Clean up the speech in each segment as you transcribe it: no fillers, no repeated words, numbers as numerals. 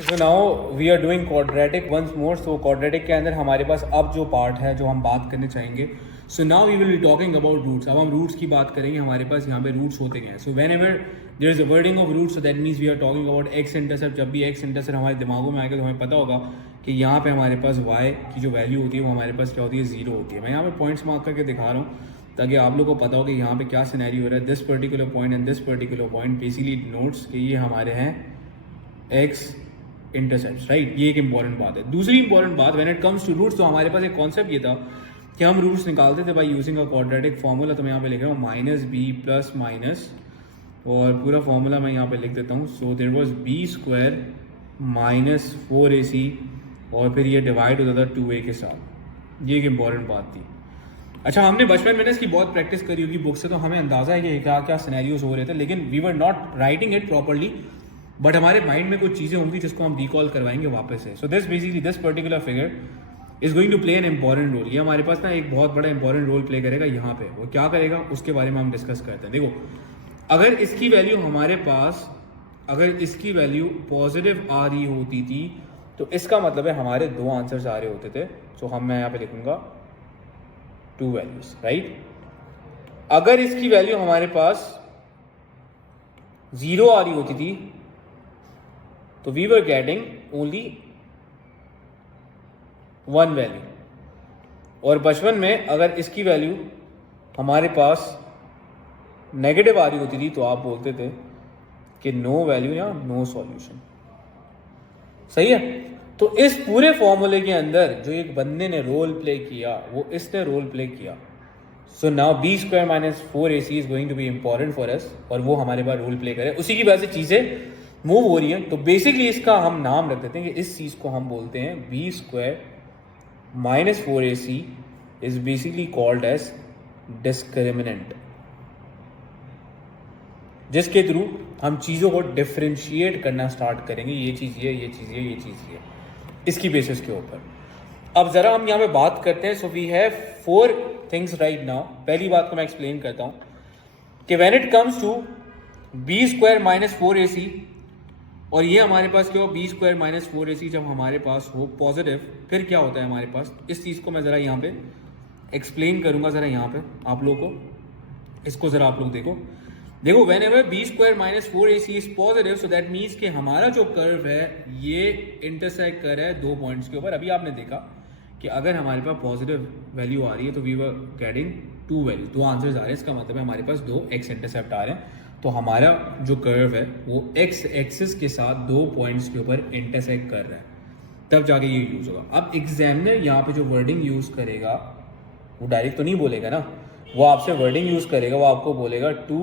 So now we are doing quadratic once more. So quadratic के अंदर हमारे पास अब जो पार्ट है जो हम बात करने चाहेंगे, so now we will be talking about roots. अब हम रूट्स की बात करेंगे. हमारे पास यहाँ पे रूट्स होते हैं. So whenever there is a wording of roots, so that means we are talking about x intercept. जब भी एक्स इंटरसेप्ट हमारे दिमागों में आएगा तो हमें पता होगा कि यहाँ पे हमारे पास वाई की जो वैल्यू होती है वो हमारे पास क्या होती है, जीरो होती है. मैं यहाँ पे पॉइंट्स मार्क करके दिखा रहा हूँ ताकि आप लोगों को पता हो कि यहाँ पे क्या सिनेरियो हो रहा है. This particular point and this particular point basically notes कि ये हमारे हैं एक्स इंटरसेप्ट, राइट. ये एक इंपॉर्टेंट बात है. दूसरी इंपॉर्टेंट बात, when it comes to roots, तो हमारे पास एक कॉन्सेप्ट ये था कि हम रूट्स निकालते थे by using a quadratic formula. तो मैं यहाँ पे लिख रहा हूँ माइनस बी प्लस माइनस, और पूरा फार्मूला मैं यहाँ पे लिख देता हूँ. So there was b square minus 4ac और फिर ये डिवाइड होता था 2a के साथ. ये एक इंपॉर्टेंट बात थी. अच्छा, हमने बचपन में ना इसकी बहुत प्रैक्टिस करी होगी बुक से, तो हमें अंदाजा है कि क्या क्या सिनेरियोज हो रहे थे, लेकिन we were not writing it properly, but हमारे माइंड में कुछ चीज़ें होंगी जिसको हम रिकॉल करवाएंगे वापस से. So this basically this particular figure is going to play an important role. ये हमारे पास ना एक बहुत बड़ा इंपॉर्टेंट रोल प्ले करेगा यहाँ पे. वो क्या करेगा उसके बारे में हम डिस्कस करते हैं. देखो, अगर इसकी वैल्यू हमारे पास, अगर इसकी वैल्यू पॉजिटिव आ रही होती थी तो इसका मतलब है हमारे दो आंसर्स आ रहे होते थे. सो मैं यहाँ पे लिखूंगा टू वैल्यूज, राइट. अगर इसकी वैल्यू हमारे पास जीरो आ रही होती थी तो we were getting only one value. और बचपन में अगर इसकी वैल्यू हमारे पास नेगेटिव आ रही होती थी तो आप बोलते थे कि नो वैल्यू या नो सॉल्यूशन. सही है. तो इस पूरे फॉर्मूले के अंदर जो एक बंदे ने रोल प्ले किया वो इसने रोल प्ले किया. So now b square minus 4ac is going to be important for us, और वो हमारे पास रोल प्ले करे. उसी की वजह से चीजें मूव हो रही हैं. तो बेसिकली इसका हम नाम रख देते हैं कि इस चीज को हम बोलते हैं b square minus 4ac is basically called as discriminant, जिसके थ्रू हम चीज़ों को डिफ्रेंशिएट करना स्टार्ट करेंगे. ये चीज़ ये, ये चीज़ ये, ये चीज़ ये, इसकी बेसिस के ऊपर. अब ज़रा हम यहाँ पे बात करते हैं. So we have 4 things right now. पहली बात को मैं एक्सप्लेन करता हूँ कि when it comes to b square minus 4ac, और ये हमारे पास क्या हो, बी स्क्वायर माइनस 4ac जब हमारे पास हो पॉजिटिव, फिर क्या होता है हमारे पास. इस चीज़ को मैं ज़रा यहाँ पे एक्सप्लेन करूँगा. ज़रा यहाँ पे आप लोगों को इसको ज़रा आप लोग देखो. When ever be square minus 4ac is positive, so that means कि हमारा जो कर्व है ये इंटरसेक्ट कर रहा है दो पॉइंट्स के ऊपर. अभी आपने देखा कि अगर हमारे पास पॉजिटिव वैल्यू आ रही है तो we were getting two value, दो आंसर्स आ रहे हैं. इसका मतलब है हमारे पास दो एक्स इंटरसेप्ट आ रहे हैं. तो हमारा जो कर्व है वो एक्स एक्सिस के साथ दो पॉइंट्स के ऊपर इंटरसेक्ट कर रहा है, तब जाके ये यूज होगा. अब एग्जामिनर यहाँ पे जो वर्डिंग यूज करेगा वो डायरेक्ट तो नहीं बोलेगा ना, वो आपसे वर्डिंग यूज करेगा. वो आपको बोलेगा to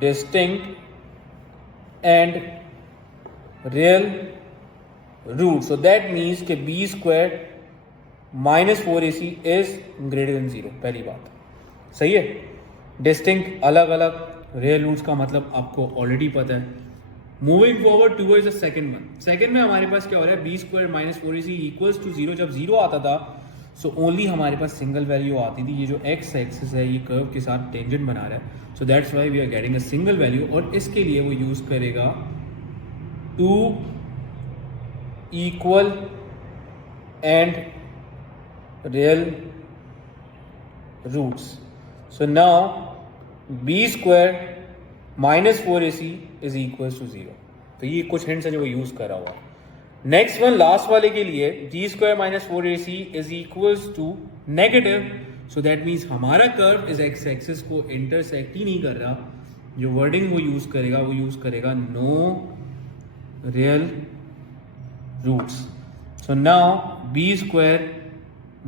distinct and real root. So that means कि b squared minus 4ac is greater than 0. पहली बात सही है. डिस्टिंक्ट अलग अलग, रियल रूट्स का मतलब आपको ऑलरेडी पता है. Moving forward towards the second one. Second में हमारे पास क्या हो रहा है, b square minus 4ac equals to 0. जब 0 आता था सो ओनली हमारे पास सिंगल वैल्यू आती थी. ये जो एक्स एक्सिस है ये कर्व के साथ टेंजेंट बना रहा है. So that's why we are getting a single value, और इसके लिए वो यूज करेगा two equal and real roots. So now b square minus 4ac is equal to 0. तो ये कुछ हिंट्स है जो वो यूज कर रहा हुआ. नेक्स्ट वन लास्ट वाले के लिए, b square minus 4ac is equals to negative. So that means हमारा कर्व इस एक्स एक्सिस को इंटरसेक्ट ही नहीं कर रहा. जो वर्डिंग वो यूज करेगा no real roots. So now b square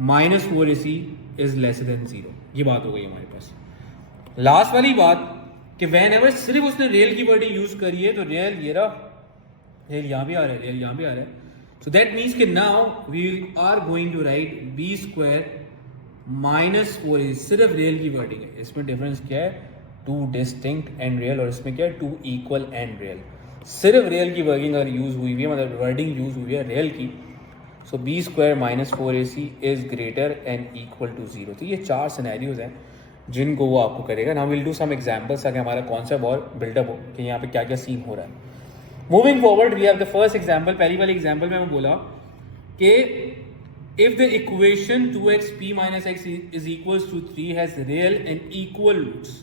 minus 4ac is less than 0. ये बात हो गई हमारे पास. लास्ट वाली बात कि वेन एवर सिर्फ उसने रियल की वर्डिंग यूज करी है, तो रियल ये रहा, रियल यहाँ भी आ रहा है, रियल यहाँ भी आ रहा है. सो दैट मीन्स कि now we are going to write b square minus 4ac. सिर्फ रियल की वर्डिंग है. इसमें डिफरेंस क्या है, टू डिस्टिंक्ट एंड रियल, और इसमें क्या है, टू इक्वल एंड रियल. सिर्फ रियल की वर्डिंग अगर यूज हुई है, मतलब वर्डिंग यूज हुई है रियल की, so B square minus 4ac is greater and equal to 0. तो ये 4 सिनेरियोज हैं जिनको वो आपको करेगा. Now will do some examples ताकि हमारा कॉन्सेप्ट और बिल्डअप हो कि यहाँ पे क्या क्या सीन हो रहा है. Moving forward we have the first example. पहली वाली एग्जाम्पल में बोला कि if the equation 2xp minus x is equals to 3 has real and equal roots,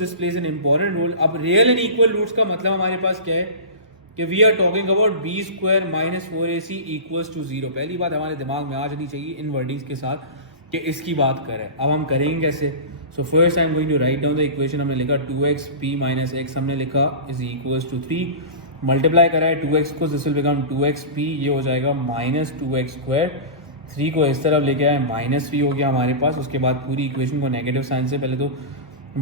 this plays an important role. अब real and equal roots का मतलब हमारे पास क्या है कि we are talking about b square minus 4ac equals to 0. पहली बात हमारे दिमाग में आ जानी चाहिए इन वर्डिंग्स के साथ कि इसकी बात करें. अब हम करेंगे कैसे? So first I am going to write down the equation. हमने लिखा 2xp minus x हमने लिखा is equals to 3. मल्टीप्लाई करा है 2x को, दिस विल बिकम 2xp, ये हो जाएगा माइनस 2x स्क्वायर. 3 को इस तरफ लेके आए माइनस 3 हो गया हमारे पास. उसके बाद पूरी इक्वेशन को नेगेटिव साइन से पहले तो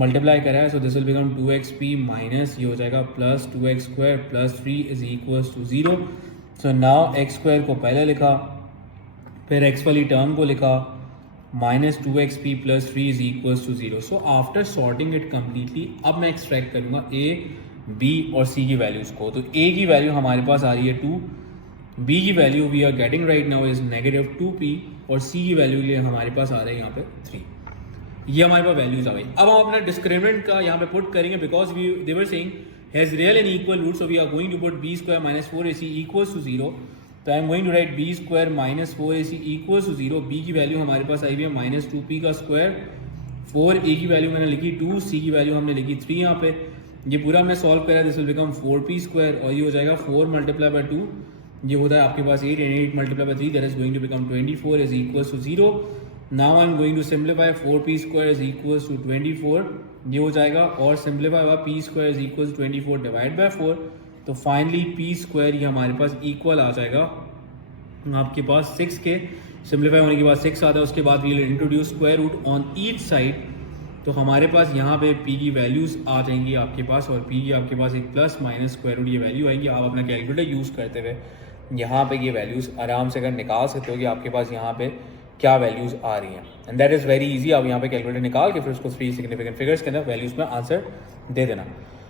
मल्टीप्लाई करा है. So this will become 2xp minus ये हो जाएगा plus 2x square plus 3 is equals to 0. So now x square को पहले लिखा, फिर x वाली टर्म को लिखा, minus 2xp plus 3 is equals to 0. So after sorting it completely अब मैं एक्सट्रैक्ट करूँगा a, b और c की वैल्यूज़ को. तो a की वैल्यू हमारे पास आ रही है 2, b की value we are getting right now is negative 2p और c की वैल्यू के लिए हमारे पास आ रहा है यहाँ पे 3. ये हमारे पास वैल्यूज आ गई. अब हम अपना डिस्क्रिमिनेंट का यहाँ पे पुट करेंगे because we they were saying has real and equal root. So we are going to put b square minus 4ac equals to 0. तो I am going to write b square minus 4ac equals to 0. b की value हमारे पास आई हुई है minus 2p का square, 4a की value मैंने लिखी 2, c की वैल्यू हमने लिखी 3 यहाँ पे. ये पूरा हमने सॉल्व करा, this will become 4p square और ये हो जाएगा 4 मल्टीप्लाई बाय 2, ये होता है आपके पास 8 and 8 multiply by 3 that is going to become 24 is equals to 0. Now I am going to simplify 4p square is equals to 24, ये हो जाएगा और सिंप्लीफाई हुआ p square is equals to 24 divide by 4. तो फाइनली p स्क्वायर ये हमारे पास equal आ जाएगा आपके पास 6 के. सिंप्लीफाई होने के बाद 6 आता है, उसके बाद we will introduce square root on each side. तो हमारे पास यहाँ पे p की वैल्यूज़ आ जाएंगी आपके पास और p की आपके पास एक प्लस माइनस स्क्वायर रूट ये वैल्यू आएंगी. आप अपना कैलकुलेटर यूज़ करते हुए यहाँ पे ये वैल्यूज़ आराम से अगर निकाल सकते हो कि आपके पास यहाँ पे क्या वैल्यूज़ आ रही हैं. And that is very easy. आप यहाँ पे कैलकुलेटर निकाल के फिर उसको 3 सिग्निफिकेंट फिगर्स के अंदर वैल्यूज़ में आंसर दे देना.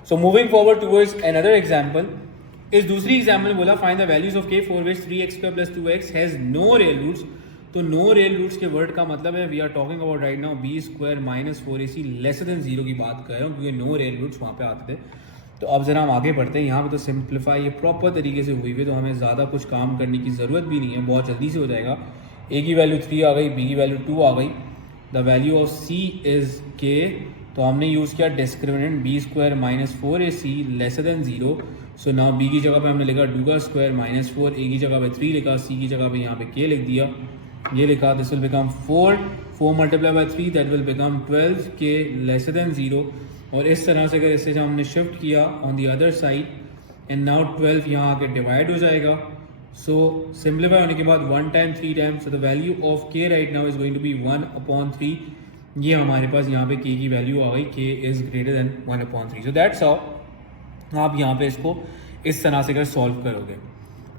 So moving forward towards another example. इस दूसरी एग्जाम्पल बोला find the values of k for which 3x square plus 2x has no real roots. तो नो रियल रूट्स के वर्ड का मतलब है we are talking about right now b square minus 4ac less than 0 की बात कर रहा हूँ क्योंकि नो रियल रूट्स वहाँ पे आते थे. तो अब जरा हम आगे बढ़ते हैं. यहाँ पे तो सिंप्लीफाई ये प्रॉपर तरीके से हुई हुई, तो हमें ज़्यादा कुछ काम करने की ज़रूरत भी नहीं है, बहुत जल्दी से हो जाएगा. a की वैल्यू 3 आ गई, b की वैल्यू 2 आ गई. The value of c is k. तो हमने यूज़ किया discriminant b square minus 4ac less than 0. So now b की जगह पे हमने लिखा 2 का स्क्वायर माइनस 4, a की जगह पे 3 लिखा, c की जगह पे यहाँ पे k लिख दिया, ये लिखा. This will become 4 multiply by 3 that will become 12 k less than 0. और इस तरह से अगर इससे हमने शिफ्ट किया on the other side and now 12 यहाँ आके डिवाइड हो जाएगा. सो सिंप्लीफाई होने के बाद 1 time 3 time, so the value of k right now is going to be 1/3. ये हमारे पास यहाँ पे k की वैल्यू आ गई, k is greater then 1/3. So that's how आप यहाँ पे इसको इस तरह से अगर सॉल्व करोगे.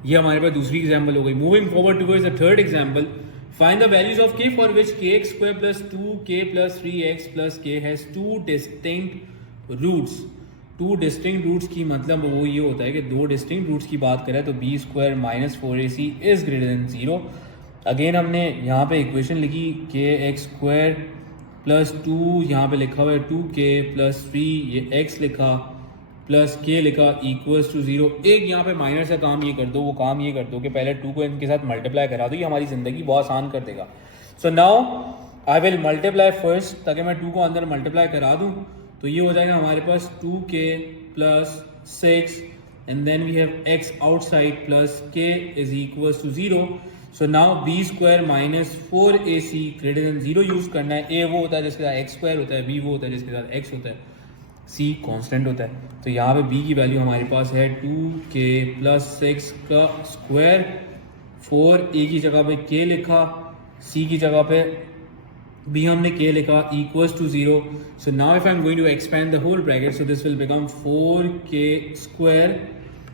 ये हमारे पास दूसरी एग्जाम्पल हो गई. Moving forward towards the third example. Find the values of k for which kx square plus 2k plus 3x plus k has 2 distinct roots. 2 distinct roots की मतलब वो ये होता है कि 2 डिस्टिंक्ट रूट्स की बात करें तो b square minus 4ac is greater than 0. Again हमने यहाँ पे इक्वेशन लिखी kx स्क्वायर प्लस 2 यहाँ पे लिखा हुआ है 2k प्लस 3 ये x लिखा प्लस k लिखा इक्वल्स टू 0. एक यहाँ पे माइनर सा काम ये कर दो, वो काम ये कर दो कि पहले 2 को इनके साथ मल्टीप्लाई करा दो, ये हमारी ज़िंदगी बहुत आसान कर देगा. सो now I will multiply first, ताकि मैं 2 को अंदर मल्टीप्लाई करा दूँ. तो ये हो जाएगा हमारे पास 2k plus 6 and then we have x outside plus k is equals to 0. So now b square minus 4ac greater than 0 use करना है. a वो होता है जिसके साथ x स्क्वायर होता है, b वो होता है जिसके साथ x होता है, c कांस्टेंट होता है. तो यहाँ पे b की वैल्यू हमारे पास है 2k प्लस 6 का स्क्वायर, 4a की जगह पे k लिखा, c की जगह पे b हमने k लिखा equals to 0. So now if I am going to expand the whole bracket so this will become 4k square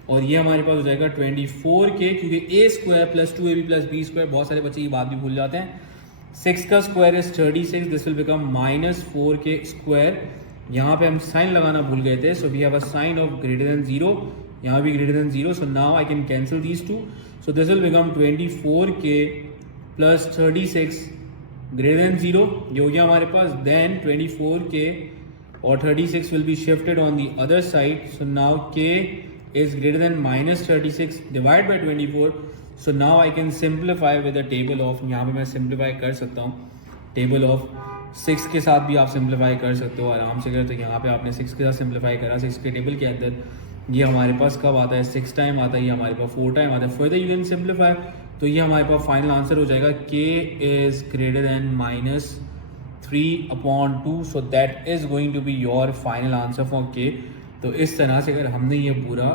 और ये हमारे पास हो जाएगा 24k क्योंकि a स्क्वायर plus 2ab plus b square, बहुत सारे बच्चे ये बात भी भूल जाते हैं. 6 का square is 36, this will become minus 4k square. यहाँ पे हम साइन लगाना भूल गए थे, so we have a sign of greater than 0, यहाँ भी greater than 0. So now I can cancel these two. So this will become 24k plus 36 greater than 0, ये हो गया हमारे पास. देन 24k और 36 will be shifted on the other side. So now k is greater than minus 36 divided by 24. So now I can simplify with a table of, यहाँ पे मैं simplify कर सकता हूँ table of 6 के साथ भी आप simplify कर सकते हो आराम से कर। तो यहाँ पे आपने 6 के साथ simplify करा, 6 के टेबल के अंदर ये हमारे पास कब आता है 6 टाइम आता है, ये हमारे पास 4 टाइम आता है। फर्दर यू कैन सिंप्लीफाई, तो ये हमारे पास फाइनल आंसर हो जाएगा k is greater than minus 3/2. So that is going to be your final answer for k. तो इस तरह से अगर हमने ये पूरा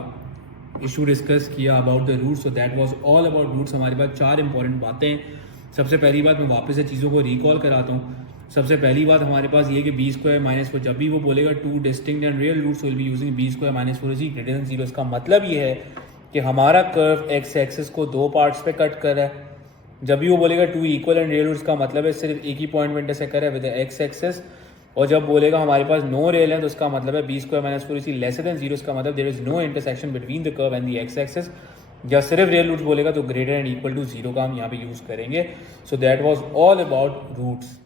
इशू डिस्कस किया about the roots, so that was all about roots. हमारे पास 4 इंपॉर्टेंट बातें हैं। सबसे पहली बात, मैं वापस से चीज़ों को रिकॉल कराता हूँ। सबसे पहली बात हमारे पास ये कि बी स्क्वायर माइनस 4, जब भी वो बोलेगा two distinct and real roots will be using b square minus 4 is greater than 0। इसका मतलब ये है कि हमारा कर्व एक्स एक्सिस को 2 पार्ट्स पे कट कर रहा है। जब भी वो बोलेगा two equal and real roots का मतलब है सिर्फ एक ही पॉइंट में इंटरसेक्ट कर रहा है विद एक्स एक्सिस। और जब बोलेगा हमारे पास नो रियल है तो इसका मतलब है बी स्क्वायर माइनस 4 इसी लेसर देन 0। इसका मतलब there is no intersection between the curve and the x axis. या सिर्फ रियल रूट्स बोलेगा तो ग्रेटर एंड इक्वल टू 0 का हम यहाँ पे यूज़ करेंगे। So that was all about roots.